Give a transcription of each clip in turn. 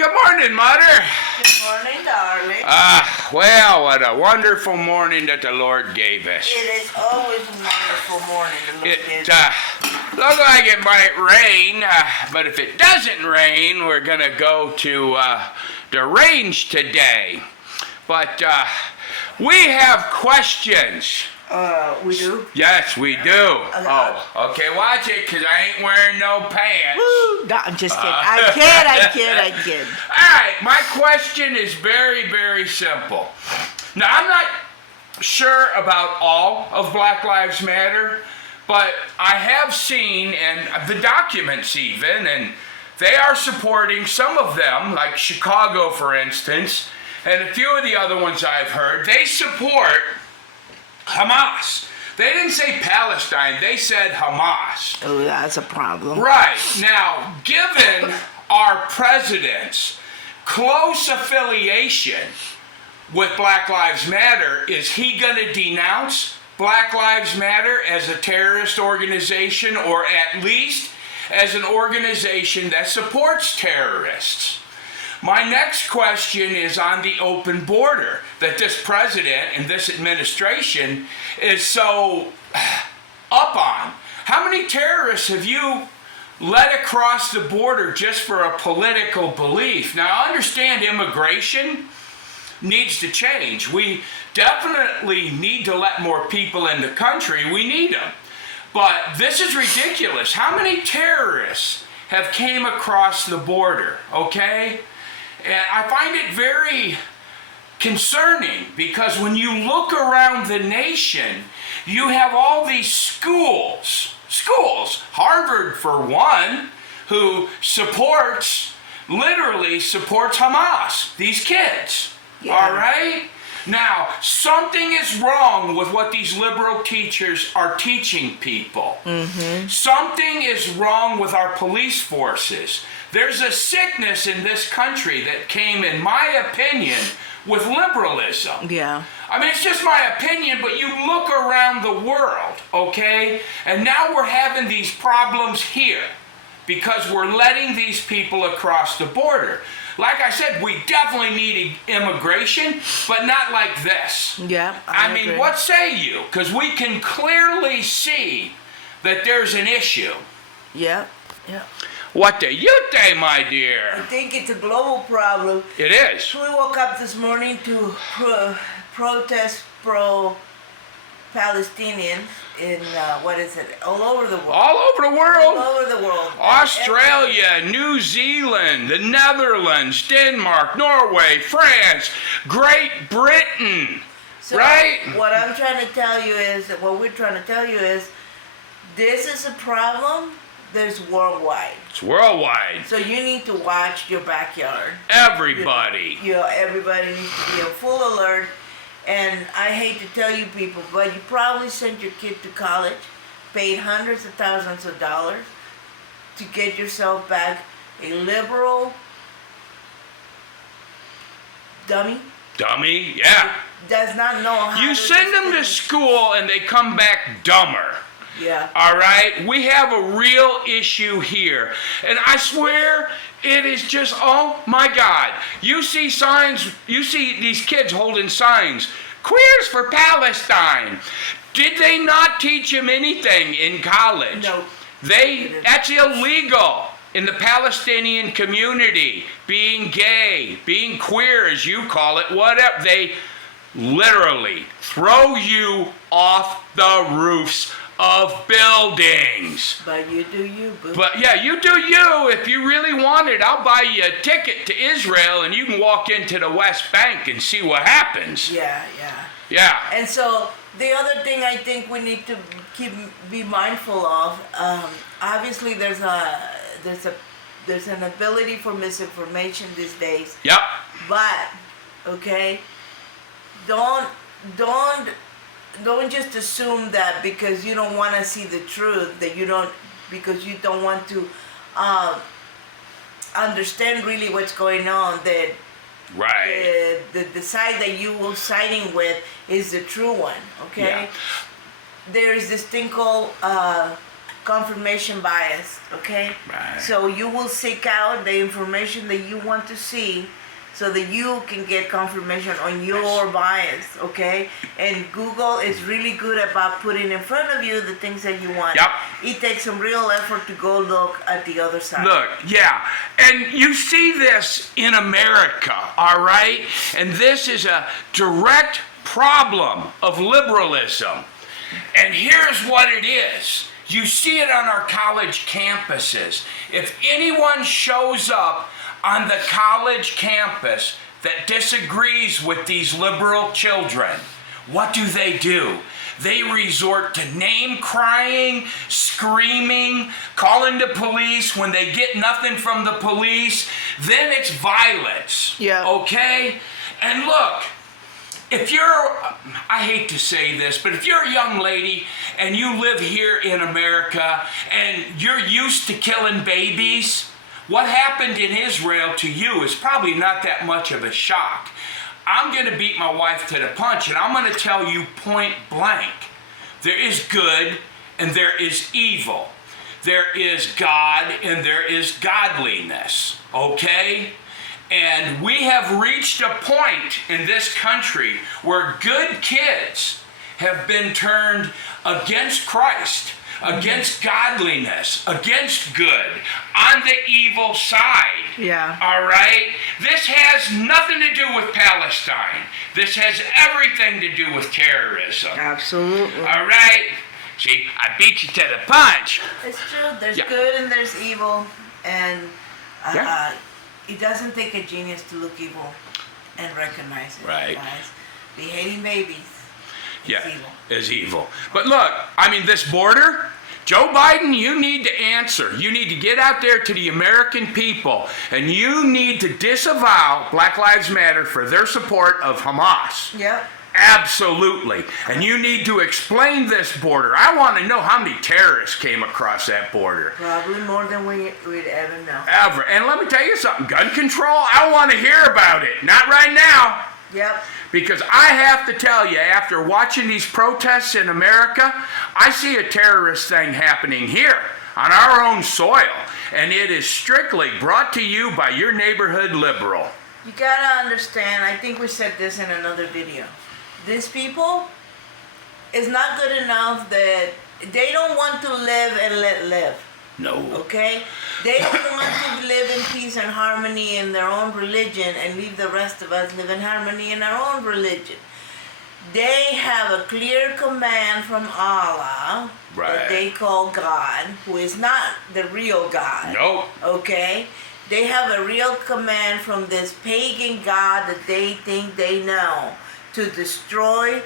Good morning, Mother. Good morning, darling. Well, what a wonderful morning that the Lord gave us. It is always a wonderful morning. It looks like it might rain, but if it doesn't rain, we're going to go to the range today. But we have questions. We do? Yes, we do. Oh, okay, watch it, because I ain't wearing no pants. Woo! No, I'm just kidding. I kid. All right, my question is very, very simple. Now, I'm not sure about all of Black Lives Matter, but I have seen, and the documents even, and they are supporting some of them, like Chicago, for instance, and a few of the other ones I've heard, they support Hamas. They didn't say Palestine, they said Hamas. Oh, that's a problem. Right. Now, given our president's close affiliation with Black Lives Matter, is he going to denounce Black Lives Matter as a terrorist organization, or at least as an organization that supports terrorists? My next question is on the open border that this president and this administration is so up on. How many terrorists have you let across the border just for a political belief? Now, I understand immigration needs to change. We definitely need to let more people in the country. We need them. But this is ridiculous. How many terrorists have came across the border, okay? And I find it very concerning, because when you look around the nation, you have all these schools, Harvard for one, who literally supports Hamas, these kids, yeah. All right? Now, something is wrong with what these liberal teachers are teaching people. Mm-hmm. Something is wrong with our police forces. There's a sickness in this country that came, in my opinion, with liberalism. Yeah. I mean, it's just my opinion, but you look around the world, okay? And now we're having these problems here because we're letting these people across the border. Like I said, we definitely need immigration, but not like this. Yeah, I mean, what say you? Because we can clearly see that there's an issue. Yeah. What do you think, my dear? I think it's a global problem. It is. We woke up this morning to protest pro-Palestinian in, all over the world. All over the world? All over the world. Australia, New Zealand, the Netherlands, Denmark, Norway, France, Great Britain, so right? What we're trying to tell you is, this is a problem. There's worldwide. It's worldwide. So you need to watch your backyard. Everybody. Everybody needs to be on full alert. And I hate to tell you people, but you probably sent your kid to college, paid hundreds of thousands of dollars to get yourself back a liberal dummy. Dummy, yeah. Does not know how you send them to school and they come back dumber. Yeah. All right? We have a real issue here. And I swear it is just, oh my God. You see signs, you see these kids holding signs. Queers for Palestine. Did they not teach them anything in college? No. That's illegal in the Palestinian community. Being gay, being queer as you call it, whatever. They literally throw you off the roofs of buildings. But you do you, boo. But yeah, you do you. If you really want it, I'll buy you a ticket to Israel and you can walk into the West Bank and see what happens. Yeah. And so the other thing I think we need to be mindful of, obviously there's an ability for misinformation these days. Yep. But okay, don't just assume that because you don't want to see the truth, because you don't want to understand really what's going on, that right. The side that you were siding with is the true one, okay? Yeah. There is this thing called confirmation bias, okay? Right. So you will seek out the information that you want to see so that you can get confirmation on your bias, okay? And Google is really good about putting in front of you the things that you want. Yep. It takes some real effort to go look at the other side. Look, yeah, and you see this in America, all right? And this is a direct problem of liberalism. And here's what it is. You see it on our college campuses. If anyone shows up on the college campus that disagrees with these liberal children, what do? They resort to name crying, screaming, calling the police. When they get nothing from the police, then it's violence. Yeah. Okay? And look, if you're, I hate to say this, but if you're a young lady and you live here in America and you're used to killing babies, what happened in Israel to you is probably not that much of a shock. I'm going to beat my wife to the punch, and I'm going to tell you point blank. There is good and there is evil. There is God and there is godliness, okay? And we have reached a point in this country where good kids have been turned against Christ, against godliness, against good, on the evil side. Yeah. All right? This has nothing to do with Palestine. This has everything to do with terrorism. Absolutely. All right? See, I beat you to the punch. It's true. There's Yeah. good and there's evil, and Yeah. it doesn't take a genius to look evil and recognize it. Right. Guys. Beheading babies. Yeah, evil. is evil. But look, I mean, this border, Joe Biden, you need to answer. You need to get out there to the American people, and you need to disavow Black Lives Matter for their support of Hamas. Yep. Absolutely. And you need to explain this border. I want to know how many terrorists came across that border. Probably more than we'd ever know. Ever. And let me tell you something, gun control, I want to hear about it. Not right now. Yep. Because I have to tell you, after watching these protests in America, I see a terrorist thing happening here on our own soil. And it is strictly brought to you by your neighborhood liberal. You gotta understand, I think we said this in another video. These people, it's not good enough that they don't want to live and let live. No. Okay? They don't want to live in peace and harmony in their own religion and leave the rest of us live in harmony in our own religion. They have a clear command from Allah that they call God, who is not the real God. Nope. Okay? They have a real command from this pagan God that they think they know to destroy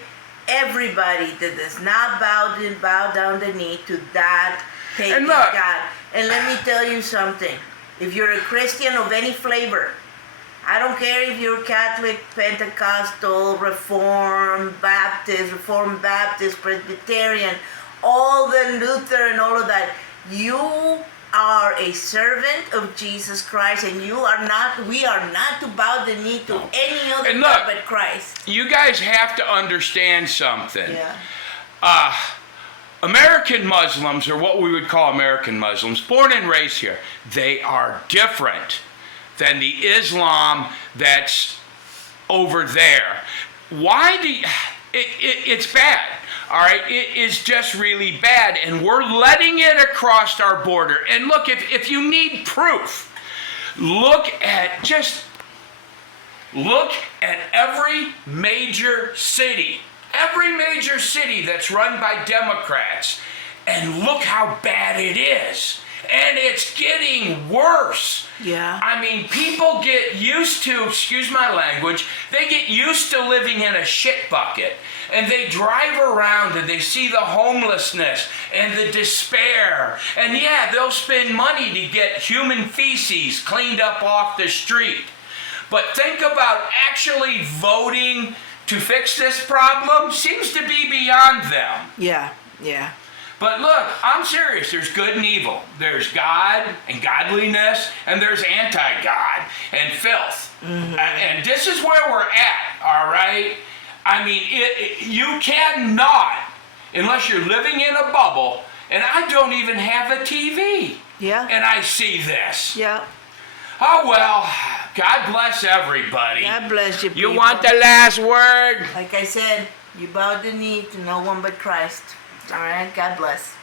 everybody that does not bow down the knee to that pagan And look, God. And let me tell you something. If you're a Christian of any flavor, I don't care if you're Catholic, Pentecostal, Reformed Baptist, Presbyterian, all the Luther and all of that, you are a servant of Jesus Christ, and we are not to bow the knee to any other And God look, but Christ. You guys have to understand something. Yeah. American Muslims, or what we would call American Muslims, born and raised here, they are different than the Islam that's over there. Why do you, it's bad, all right? It is just really bad, and we're letting it across our border. And look, if you need proof, look at every major city that's run by Democrats, and look how bad it is. And it's getting worse. Yeah. I mean, people get used to, excuse my language, they get used to living in a shit bucket. And they drive around and they see the homelessness and the despair. And yeah, they'll spend money to get human feces cleaned up off the street. But think about actually voting to fix this problem. Seems to be beyond them. Yeah. But look, I'm serious. There's good and evil. There's God and godliness, and there's anti-God and filth. Mm-hmm. And this is where we're at, all right? I mean, you cannot, unless you're living in a bubble, And I don't even have a TV. Yeah. And I see this. Yeah. Oh, well, God bless everybody. God bless you. You people. want the last word? Like I said, you bow the knee to no one but Christ. All right. God bless.